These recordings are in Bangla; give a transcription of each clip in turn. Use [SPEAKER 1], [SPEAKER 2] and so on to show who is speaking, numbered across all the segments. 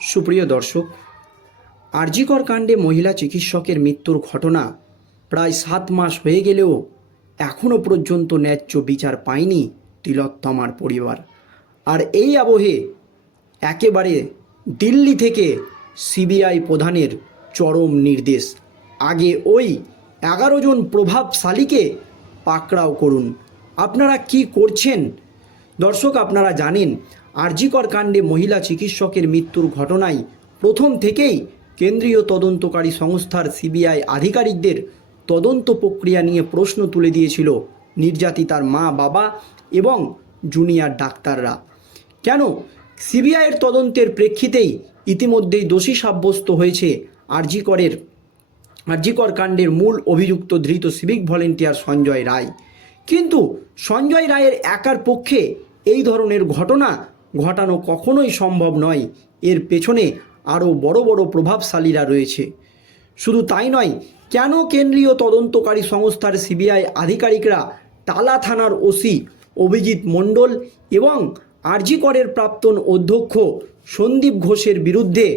[SPEAKER 1] সুপ্রিয় দর্শক, আরজিকর কাণ্ডে মহিলা চিকিৎসকের মৃত্যুর ঘটনা প্রায় সাত মাস হয়ে গেলেও এখনও পর্যন্ত ন্যায্য বিচার পায়নি তিলোত্তমার পরিবার। আর এই আবহে একেবারে দিল্লি থেকে সিবিআই প্রধানের চরম নির্দেশ। আগে ওই এগারো জন প্রভাবশালীকে পাকড়াও করুন। আপনারা কি করছেন? দর্শক, আপনারা জানেন আরজিকর কাণ্ডে মহিলা চিকিৎসকের মৃত্যুর ঘটনায় প্রথম থেকেই কেন্দ্রীয় তদন্তকারী সংস্থার সিবিআই আধিকারিকদের তদন্ত প্রক্রিয়া নিয়ে প্রশ্ন তুলে দিয়েছিল নির্যাতিতার মা বাবা এবং জুনিয়র ডাক্তাররা। কেন? সিবিআইয়ের তদন্তের প্রেক্ষিতেই ইতিমধ্যেই দোষী সাব্যস্ত হয়েছে আরজিকরের। আরজিকর কাণ্ডের মূল অভিযুক্ত ধৃত সিভিক ভলেন্টিয়ার সঞ্জয় রায়। কিন্তু সঞ্জয় রায়ের একার পক্ষে এই ধরনের ঘটনা ঘটানো কখনোই সম্ভব নয়। এর পেছনে আরও বড় বড় প্রভাবশালীরা রয়েছে। শুধু তাই নয়, কেন কেন্দ্রীয় তদন্তকারী সংস্থার সিবিআই আধিকারিকরা টালা থানার ওসি অভিজিৎ মণ্ডল এবং আরজিকরের প্রাক্তন অধ্যক্ষ সন্দীপ ঘোষের বিরুদ্ধে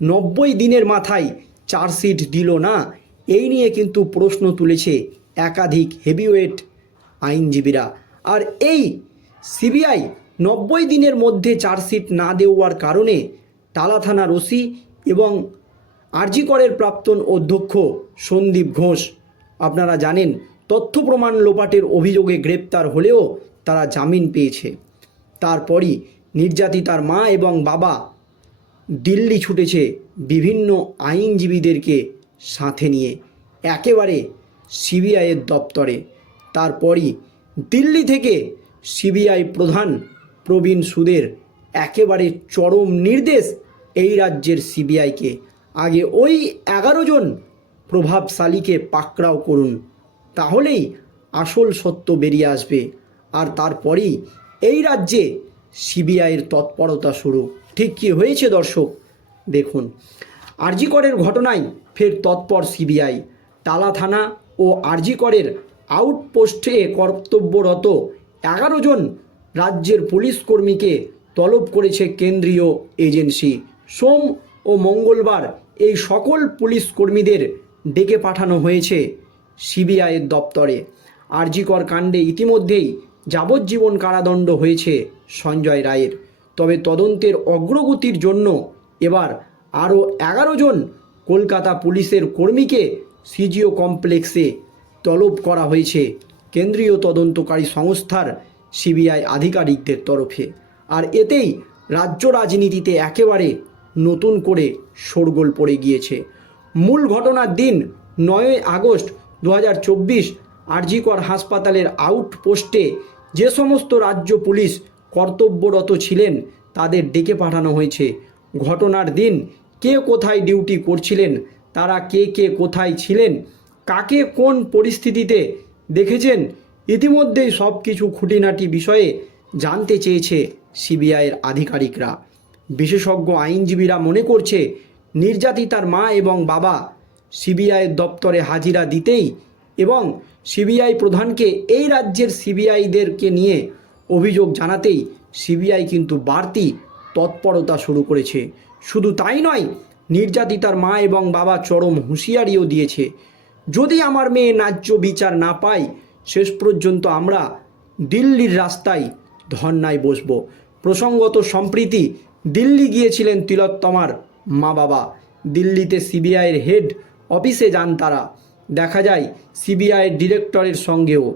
[SPEAKER 1] নব্বই দিনের মাথায় চার্জশিট দিল না, এই নিয়ে কিন্তু প্রশ্ন তুলেছে একাধিক হেভিওয়েট আইনজীবীরা। আর এই সিবিআই নব্বই দিনের মধ্যে চার্জশিট না দেওয়ার কারণে টালা থানার ওসি এবং আরজিকরের প্রাক্তন অধ্যক্ষ সন্দীপ ঘোষ। আপনারা জানেন, তথ্য প্রমাণ লোপাটের অভিযোগে গ্রেপ্তার হলেও তারা জামিন পেয়েছে। তারপরই নির্যাতিতার মা এবং বাবা দিল্লি ছুটেছে বিভিন্ন আইনজীবীদেরকে সাথে নিয়ে, একেবারে সিবিআইয়ের দপ্তরে। তারপরই দিল্লি থেকে সিবিআই প্রধান প্রবীণ সুদের একেবারে চরম নির্দেশ এই রাজ্যের সিবিআইকে। আগে ওই এগারো জন প্রভাবশালীকে পাকড়াও করুন, তাহলেই আসল সত্য বেরিয়ে আসবে। আর তারপরেই এই রাজ্যে সিবিআইয়ের তৎপরতা শুরু। ঠিক কি হয়েছে দর্শক, দেখুন। আরজিকরের ঘটনায় ফের তৎপর সিবিআই। টালা থানা ও আরজিকরের আউটপোস্টে কর্তব্যরত এগারো জন রাজ্যের পুলিশ কর্মীকে তলব করেছে কেন্দ্রীয় এজেন্সি। সোম ও মঙ্গলবার এই সকল পুলিশ কর্মীদের ডেকে পাঠানো হয়েছে সিবিআইয়ের দপ্তরে। আরজিকর কাণ্ডে ইতিমধ্যেই যাবজ্জীবন কারাদণ্ড হয়েছে সঞ্জয় রায়ের। তবে তদন্তের অগ্রগতির জন্য এবার আরও এগারো জন কলকাতা পুলিশের কর্মীকে সিজিও কমপ্লেক্সে তলব করা হয়েছে। কেন্দ্রীয় তদন্তকারী সংস্থার সিবিআই আধিকারিকদের তরফে। আর এতেই রাজ্য রাজনীতিতে একেবারে নতুন করে শোরগোল পড়ে গিয়েছে। মূল ঘটনার দিন নয়ই আগস্ট দু হাজার চব্বিশ আরজিকর হাসপাতালের আউটপোস্টে যে সমস্ত রাজ্য পুলিশ কর্তব্যরত ছিলেন, তাদের ডেকে পাঠানো হয়েছে। ঘটনার দিন কে কোথায় ডিউটি করছিলেন, তারা কে কে কোথায় ছিলেন, কাকে কোন পরিস্থিতিতে দেখেছেন ইতিমধ্যেই সব কিছু খুঁটিনাটি বিষয়ে জানতে চেয়েছে সিবিআইয়ের আধিকারিকরা। বিশেষজ্ঞ আইনজীবীরা মনে করছে, নির্যাতিতার মা এবং বাবা সিবিআইয়ের দপ্তরে হাজিরা দিতেই এবং সিবিআই প্রধানকে এই রাজ্যের সিবিআইদেরকে নিয়ে অভিযোগ জানাতেই সিবিআই কিন্তু বাড়তি তৎপরতা শুরু করেছে। শুধু তাই নয়, নির্যাতিতার মা এবং বাবা চরম হুঁশিয়ারিও দিয়েছে। যদি আমার মেয়ে ন্যায্য বিচার না পায় শেষ পর্যন্ত আমরা দিল্লির রাস্তায় ধর্নায় বসব। প্রসঙ্গত সম্প্রীতি, দিল্লি গিয়েছিলেন তিলোত্তমার মা বাবা। দিল্লিতে সিবিআইয়ের হেড অফিসে যান তারা। দেখা যায় সিবিআইয়ের ডিরেক্টরের সঙ্গেও।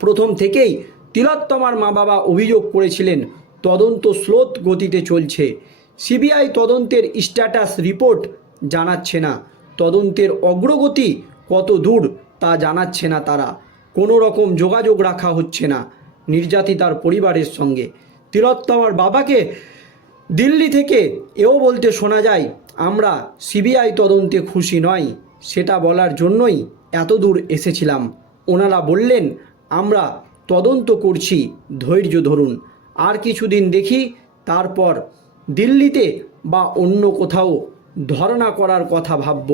[SPEAKER 1] প্রথম থেকেই তিলোত্তমার মা বাবা অভিযোগ করেছিলেন, তদন্ত স্লোত গতিতে চলছে। সিবিআই তদন্তের স্ট্যাটাস রিপোর্ট জানাচ্ছে না। তদন্তের অগ্রগতি কত দূর তা জানাচ্ছে না তারা। কোনো রকম যোগাযোগ রাখা হচ্ছে না নির্যাতিতার পরিবারের সঙ্গে। তিলোত্তমার বাবাকে দিল্লি থেকে এও বলতে শোনা যায়, আমরা সিবিআই তদন্তে খুশি নয়, সেটা বলার জন্যই এত দূর এসেছিলাম। ওনারা বললেন, আমরা তদন্ত করছি, ধৈর্য ধরুন। আর কিছুদিন দেখি, তারপর দিল্লিতে বা অন্য কোথাও ধর্ণা করার কথা ভাবব।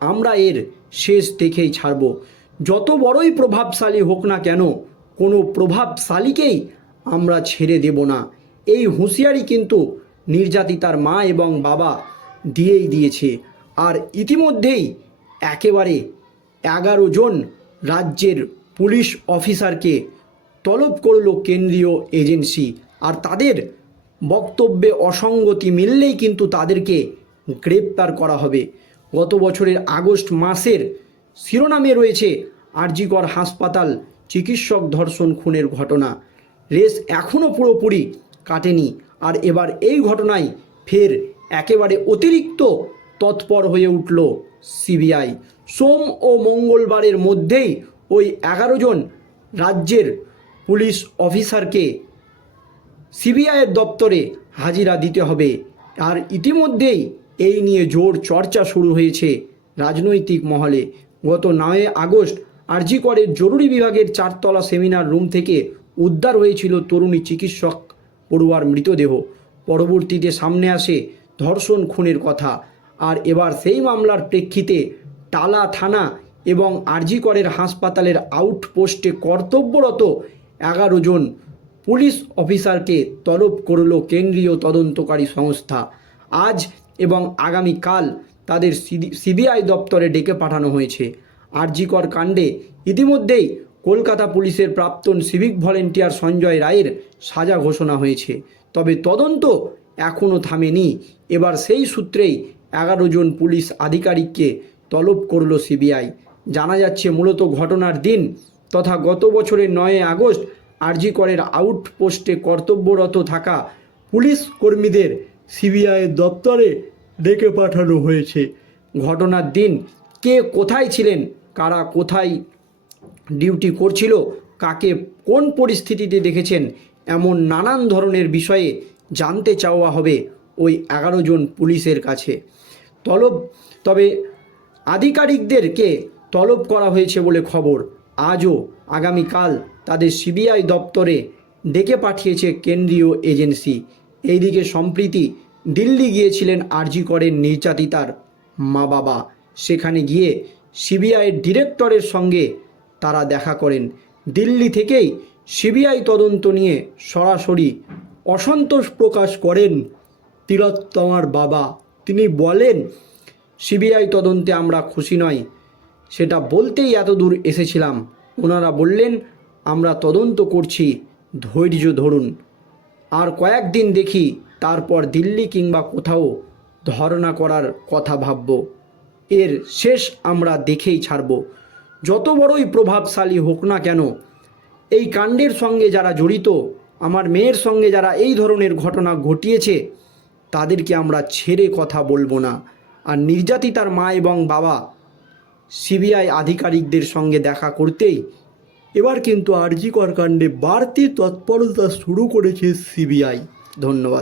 [SPEAKER 1] আমরা এর শেষ দেখেই ছাড়ব। যত বড়ই প্রভাবশালী হোক না কেন, কোনো প্রভাবশালীকেই আমরা ছেড়ে দেব না। এই হুঁশিয়ারি কিন্তু নির্যাতিতার মা এবং বাবা দিয়েই দিয়েছে। আর ইতিমধ্যেই একেবারে এগারো জন রাজ্যের পুলিশ অফিসারকে তলব করল কেন্দ্রীয় এজেন্সি। আর তাদের বক্তব্যে অসঙ্গতি মিললেই কিন্তু তাদেরকে গ্রেপ্তার করা হবে। গত বছরের আগস্ট মাসের শিরোনামে রয়েছে আরজিকর হাসপাতাল, চিকিৎসক ধর্ষণ খুনের ঘটনা। রেস এখনও পুরোপুরি কাটেনি আর এবার এই ঘটনায় ফের একেবারে অতিরিক্ত তৎপর হয়ে উঠল সিবিআই। সোম ও মঙ্গলবারের মধ্যেই ওই এগারো জন রাজ্যের পুলিশ অফিসারকে সিবিআইয়ের দপ্তরে হাজিরা দিতে হবে। আর ইতিমধ্যেই এই নিয়ে জোর চর্চা শুরু হয়েছে রাজনৈতিক মহলে। গত নয় আগস্ট আরজিকরের জরুরি বিভাগের চারতলা সেমিনার রুম থেকে উদ্ধার হয়েছিল তরুণী চিকিৎসক পড়ুয়ার মৃতদেহ। পরবর্তীতে সামনে আসে ধর্ষণ খুনের কথা। আর এবার সেই মামলার প্রেক্ষিতে টালা থানা এবং আরজিকরের হাসপাতালের আউটপোস্টে কর্তব্যরত এগারো জন পুলিশ অফিসারকে তলব করল কেন্দ্রীয় তদন্তকারী সংস্থা। আজ এবং আগামীকাল তাদের সিবিআই দপ্তরে ডেকে পাঠানো হয়েছে। আরজিকর কাণ্ডে ইতিমধ্যেই কলকাতা পুলিশের প্রাক্তন সিভিক ভলেন্টিয়ার সঞ্জয় রায়ের সাজা ঘোষণা হয়েছে। তবে তদন্ত এখনও থামেনি। এবার সেই সূত্রেই এগারো জন পুলিশ আধিকারিককে তলব করল সিবিআই। জানা যাচ্ছে, মূলত ঘটনার দিন তথা গত বছরের নয় আগস্ট আরজিকরের আউটপোস্টে কর্তব্যরত থাকা পুলিশ কর্মীদের সিবিআইয়ের দপ্তরে ডেকে পাঠানো হয়েছে। ঘটনার দিন কে কোথায় ছিলেন, কারা কোথায় ডিউটি করছিল, কাকে কোন পরিস্থিতিতে দেখেছেন, এমন নানান ধরনের বিষয়ে জানতে চাওয়া হবে ওই এগারো জন পুলিশের কাছে। তলব, তবে আধিকারিকদেরকে তলব করা হয়েছে বলে খবর। আজও আগামীকাল তাদের সিবিআই দপ্তরে ডেকে পাঠিয়েছে কেন্দ্রীয় এজেন্সি। এইদিকে সম্প্রীতি দিল্লি গিয়েছিলেন আরজি করেন নির্যাতিতার মা বাবা। সেখানে গিয়ে সিবিআইয়ের ডিরেক্টরের সঙ্গে তারা দেখা করেন। দিল্লি থেকেই সিবিআই তদন্ত নিয়ে সরাসরি অসন্তোষ প্রকাশ করেন তিলোত্তমার বাবা। তিনি বলেন, সিবিআই তদন্তে আমরা খুশি নই সেটা বলতেই এত দূর এসেছিলাম। ওনারা বললেন, আমরা তদন্ত করছি, ধৈর্য ধরুন। আর কয়েকদিন দেখি তারপর দিল্লি কিংবা কোথাও ধর্ণা করার কথা ভাবব। এর শেষ আমরা দেখেই ছাড়ব। যত বড়ই প্রভাবশালী হোক না কেন, এই কাণ্ডের সঙ্গে যারা জড়িত, আমার মেয়ের সঙ্গে যারা এই ধরনের ঘটনা ঘটিয়েছে, তাদেরকে আমরা ছেড়ে কথা বলব না। আর নির্যাতিতার মা এবং বাবা, সিবিআই আধিকারিকদের সঙ্গে দেখা করতেই এবার কিন্তু আরজিকর কাণ্ডে বাড়তি তৎপরতা শুরু করেছে সিবিআই। ধন্যবাদ।